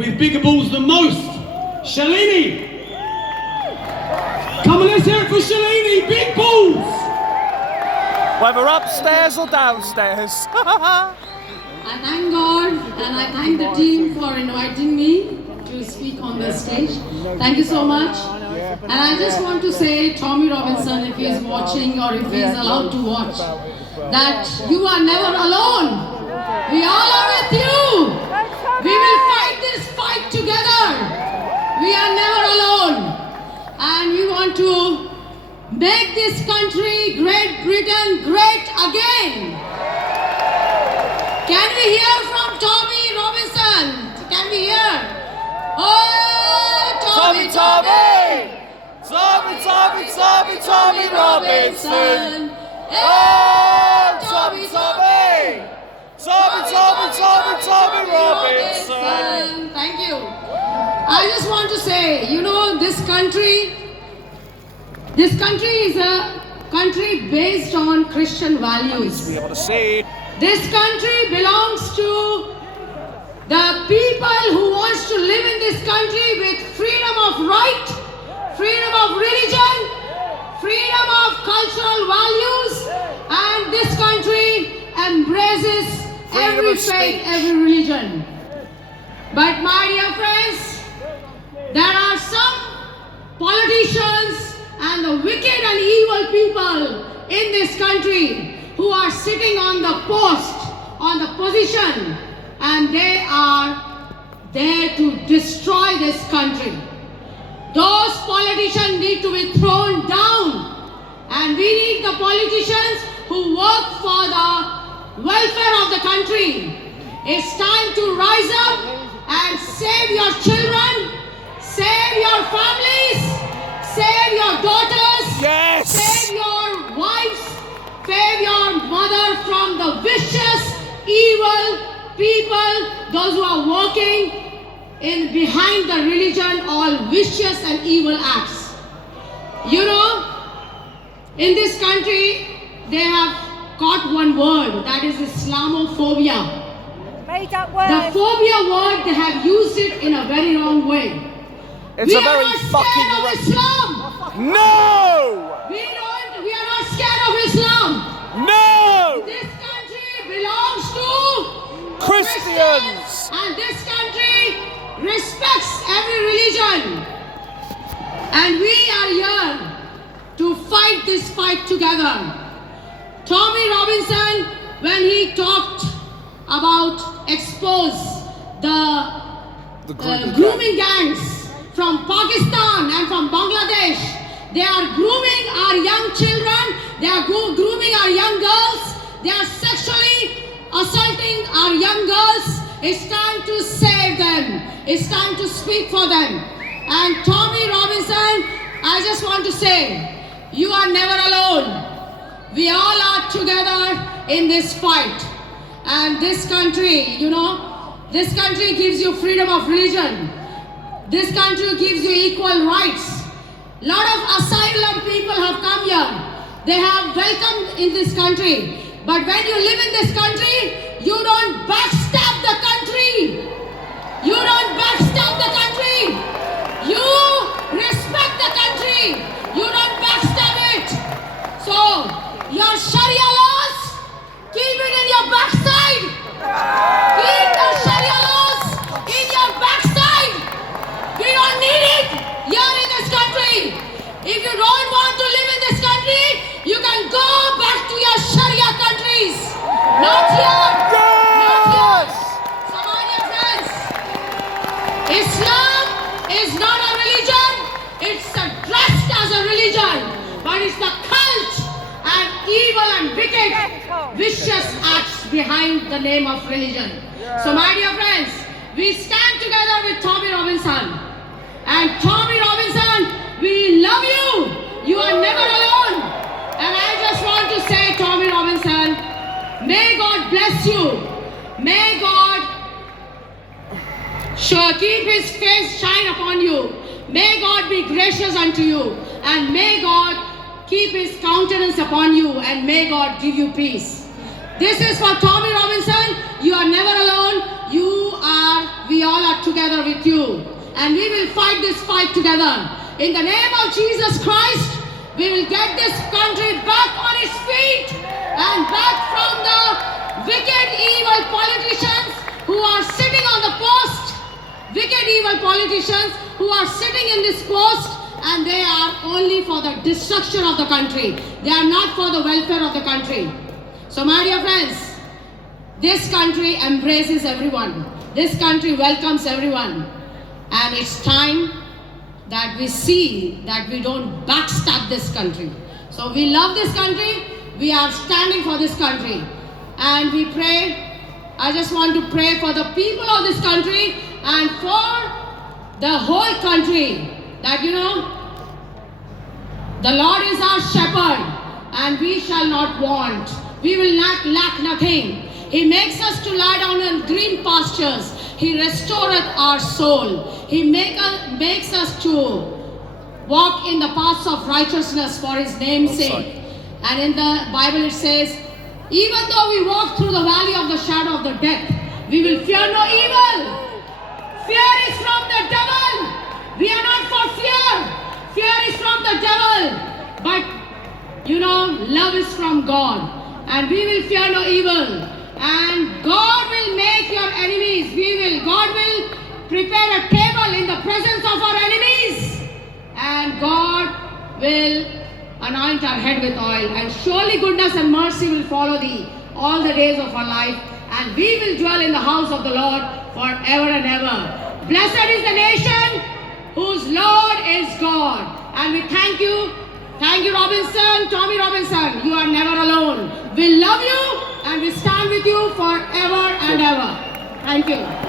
with bigger balls than most. Shalini. Come on, let's hear it for Shalini. Big balls. Whether upstairs or downstairs. I thank God and I thank the team for inviting me to speak on the stage. Thank you so much. And I just want to say, Tommy Robinson, if he is watching or if he is allowed to watch, that you are never alone. We all are with you. We will fight this fight together. We are never alone. And we want to make this country, Great Britain, great again. Can we hear from Tommy Robinson? Can we hear? Oh, Tommy, Tommy! Tommy Robinson! Oh, Tommy, Tommy! Tommy Robinson! Thank you. I just want to say, you know, this country is a country based on Christian values. Be able to see. This country belongs to the people who wants to live in this country with freedom of right, freedom of religion, freedom of cultural values, and this country embraces every faith, every religion. But my dear friends, there are some politicians and the wicked and evil people in this country who are sitting on the post, on the position, and they are there to destroy this country. Those politicians need to be thrown down, and we need the politicians who work for the welfare of the country. It's time to rise up and save your children, save your families, save your daughters, Yes! save your wives, save your mother from the vicious, evil people, those who are working in behind the religion, all vicious and evil acts. You know, in this country, they have got one word, that is Islamophobia. Made up word. The phobia word, they have used it in a very wrong way. It's We a very are not fucking scared of wrong- Islam. No! We are not scared of Islam. No! This country belongs to Christians! and this country respects every religion. And we are here to fight this fight together. Tommy Robinson, when he talked about expose the grooming gangs from Pakistan and from Bangladesh, they are grooming our young children, they are grooming our young girls, they are sexually assaulting our young girls. It's time to save them. It's time to speak for them. And Tommy Robinson, I just want to say, you are never alone. We all are together in this fight. And this country, you know, this country gives you freedom of religion. This country gives you equal rights. Lot of asylum people have come here. They have welcomed in this country. But when you live in this country, you don't backstab the country. You don't backstab the country. You respect the country. You don't backstab it. So, your Sharia laws, keep it in your backside. Keep the Sharia laws in your backside. We don't need it here in this country. If you don't want to live in this country, you can go back to your Sharia countries. Not here. Not here. So my dear friends, Islam is not a religion. It's dressed as a religion. But it's the cult and evil and wicked, vicious acts behind the name of religion. So my dear friends, we stand together with Tommy Robinson. And Tommy Robinson, we love you. You are never alone. And I just want to say, Tommy Robinson, may God bless you. May God keep his face shine upon you. May God be gracious unto you. And may God keep his countenance upon you. And may God give you peace. This is for Tommy Robinson. You are never alone. You are we all are together with you. And we will fight this fight together. In the name of Jesus Christ, we will get this country back on its feet and back from the wicked, evil politicians who are sitting on the post. Wicked, evil politicians who are sitting in this post, and they are only for the destruction of the country. They are not for the welfare of the country. So my dear friends, this country embraces everyone. This country welcomes everyone. And it's time that we see that we don't backstab this country. So we love this country. We are standing for this country. And we pray. I just want to pray for the people of this country and for the whole country. That the Lord is our shepherd and we shall not want. We will lack nothing. He makes us to lie down in green pastures. He restoreth our soul. He makes us to walk in the paths of righteousness for His name's sake. And in the Bible it says, even though we walk through the valley of the shadow of the death, we will fear no evil. Fear is from the devil. We are not for fear. Fear is from the devil. But love is from God. And we will fear no evil. And God will make your enemies. God will prepare a table in the presence of our enemies. And God will anoint our head with oil. And surely goodness and mercy will follow thee all the days of our life. And we will dwell in the house of the Lord forever and ever. Blessed is the nation whose Lord is God. And we thank you. Thank you, Robinson, Tommy Robinson. You are never alone. We love you and we stand with you forever and ever. Thank you.